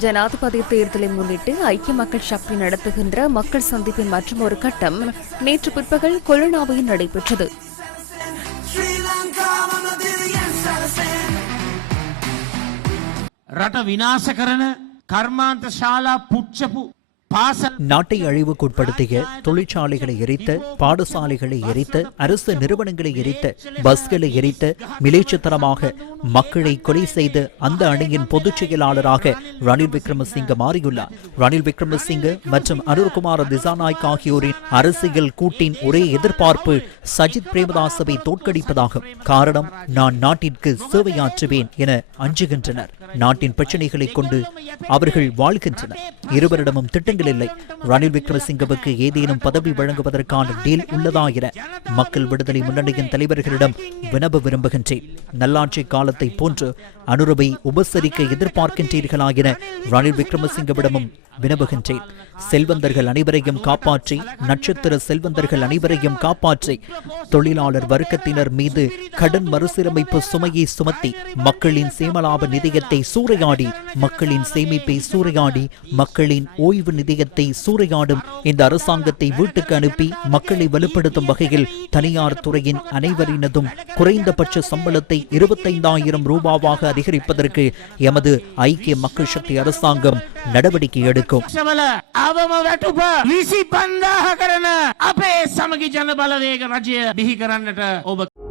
ஜனாதிபதி தேர்தலை முன்னிட்டு ஐக்கிய மக்கள் சக்தி நடத்துகின்ற மக்கள் சந்திப்பின் மற்றும் ஒரு கட்டம் நேற்று பிற்பகல் கொலனாவில் நடைபெற்றது රට විනාශ කරන කර්මාන්ත ශාලා පුච්චපු පාසල් நாட்டை அழிவுக்குட்படுத்திய தொழிற்சாலைகளை எரித்த பாடசாலைகளை எரித்த அரசு நிறுவனங்களை எரித்த பஸ்களை எரித்த மிலேச்சத்தனமாக மக்களை கொலை செய்த அந்த அணியின் பொதுச் செயலாளராக ரணில் விக்ரமசிங்க மாறியுள்ளார். ரணில் விக்ரமசிங்க மற்றும் அருண்குமார் திசாநாயக் ஆகியோரின் அரசியல் கூட்டின் ஒரே எதிர்பார்ப்பு சஜித் பிரேமதாசவை தோற்கடிப்பதாகும். காரணம் நான் நாட்டிற்கு சேவையாற்றுவேன் என அஞ்சுகின்றனர். நாட்டின் பிரச்சனைகளை கொண்டு அவர்கள் வாழ்கின்றனர். இருவரிடமும் திட்டங்கள் இல்லை. ரணில் விக்ரமசிங்கவுக்கு ஏதேனும் பதவி வழங்குவதற்கான டீல் உள்ளதா என மக்கள் விடுதலை முன்னணியின் தலைவர்களிடம் வினவ விரும்புகின்றேன். நல்லாட்சி காலத்தை போன்று அனுரவை உபசரிக்க எதிர்பார்க்கின்றீர்களா என ரணில் விக்ரமசிங்கவிடமும் வினவுகின்றேன். செல்வந்தர்கள் அனைவரையும் காப்பாற்றி நட்சத்திர செல்வந்தர்கள் அனைவரையும் காப்பாற்றி தொழிலாளர் வர்க்கத்தினர் மீது கடன் மறுசீரமைப்பு சுமையை சுமத்தி மக்களின் சேமலாப நிதியத்தை சூறையாடி மக்களின் சேமிப்பை சூறையாடி மக்களின் ஓய்வு நிதியத்தை சூறையாடும் இந்த அரசாங்கத்தை வீட்டுக்கு அனுப்பி மக்களை வலுப்படுத்தும் வகையில் தனியார் துறையின் அனைவரினதும் குறைந்தபட்ச சம்பளத்தை இருபத்தைந்தாயிரம் ரூபாவாக அதிகரிப்பதற்கு எமது ஐக்கிய மக்கள் சக்தி அரசாங்கம் நடவடிக்கை எடுக்கும் ශවල අවම වැටුප විසි පන්දාහ කරන අපේ සමගි ජන බලවේග රජය බිහි කරන්නට ඔබ